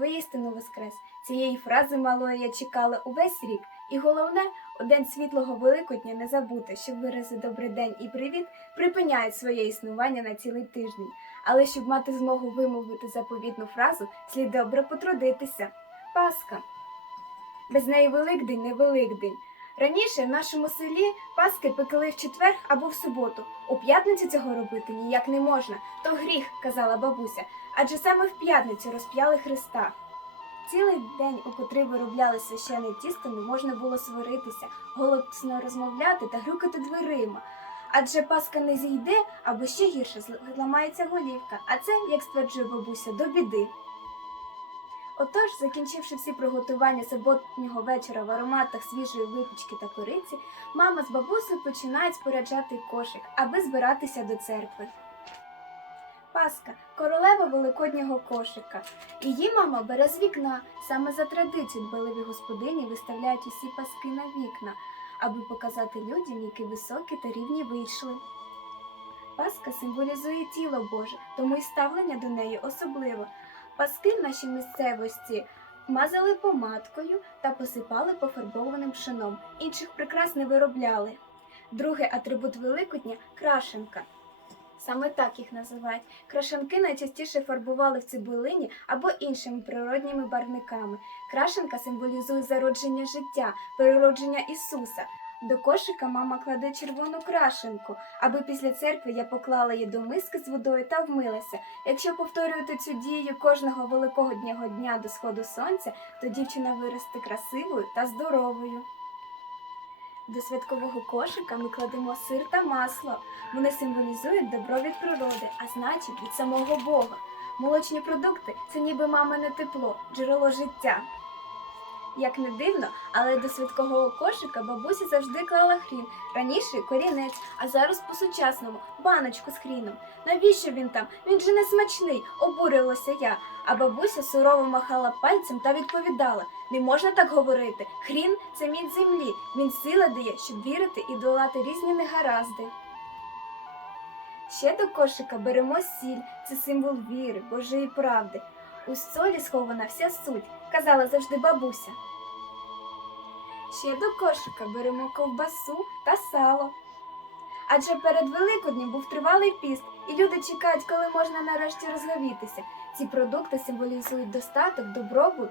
воістину воскрес. Цієї фрази малої я чекала увесь рік. І головне, у день світлого Великодня не забути, що вирази добрий день і привіт припиняють своє існування на цілий тиждень. Але щоб мати змогу вимовити заповітну фразу, слід добре потрудитися. Пасха. Без неї Великдень не Великдень. Раніше в нашому селі Паски пекли в четвер або в суботу. У п'ятницю цього робити ніяк не можна. То гріх, казала бабуся, адже саме в п'ятницю розп'яли Христа. Цілий день, у котрий виробляли священне тісто, не можна було сваритися, голосно розмовляти та грюкати дверима. Адже Паска не зійде, або ще гірше зламається голівка, а це, як стверджує бабуся, до біди. Отож, закінчивши всі приготування суботнього вечора в ароматах свіжої випічки та кориці, мама з бабусею починають споряджати кошик, аби збиратися до церкви. Паска королева великоднього кошика. Її мама бере з вікна. Саме за традицію дбаливі господині виставляють усі паски на вікна, аби показати людям, які високі та рівні вийшли. Паска символізує тіло Боже, тому й ставлення до неї особливе. Паски в нашій місцевості мазали помадкою та посипали пофарбованим пшеном. Інших прикрас не виробляли. Другий атрибут Великодня крашенка. Саме так їх називають. Крашенки найчастіше фарбували в цибулині або іншими природніми барвниками. Крашенка символізує зародження життя, переродження Ісуса. До кошика мама кладе червону крашенку, аби після церкви я поклала її до миски з водою та вмилася. Якщо повторювати цю дію кожного великого дня дня до сходу сонця, то дівчина виросте красивою та здоровою. До святкового кошика ми кладемо сир та масло. Вони символізують добро від природи, а значить від самого Бога. Молочні продукти це ніби мамине тепло, джерело життя. Як не дивно, але до святкового кошика бабуся завжди клала хрін. Раніше корінець, а зараз по-сучасному баночку з хріном. Навіщо він там? Він же не смачний, обурилася я. А бабуся сурово махала пальцем та відповідала: не можна так говорити. Хрін це мід землі. Він сила дає, щоб вірити і долати різні негаразди. Ще до кошика беремо сіль, це символ віри, Божої правди. У солі схована вся суть, казала завжди бабуся. Ще до кошика беремо ковбасу та сало. Адже перед Великоднем був тривалий піст, і люди чекають, коли можна нарешті розговітися. Ці продукти символізують достаток, добробут.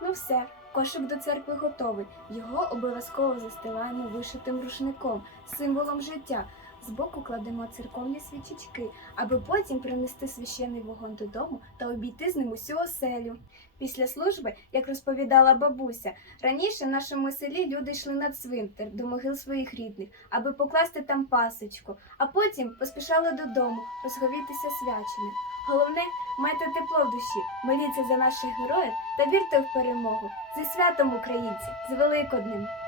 Ну все, кошик до церкви готовий. Його обов'язково застилаємо вишитим рушником, символом життя. Збоку кладемо церковні свічечки, аби потім принести священний вогонь додому та обійти з ним усю оселю. Після служби, як розповідала бабуся, раніше в нашому селі люди йшли на цвинтар до могил своїх рідних, аби покласти там пасочку, а потім поспішали додому розговітися свяченим. Головне, майте тепло в душі, моліться за наших героїв та вірте в перемогу. Зі святом українці, з Великоднем!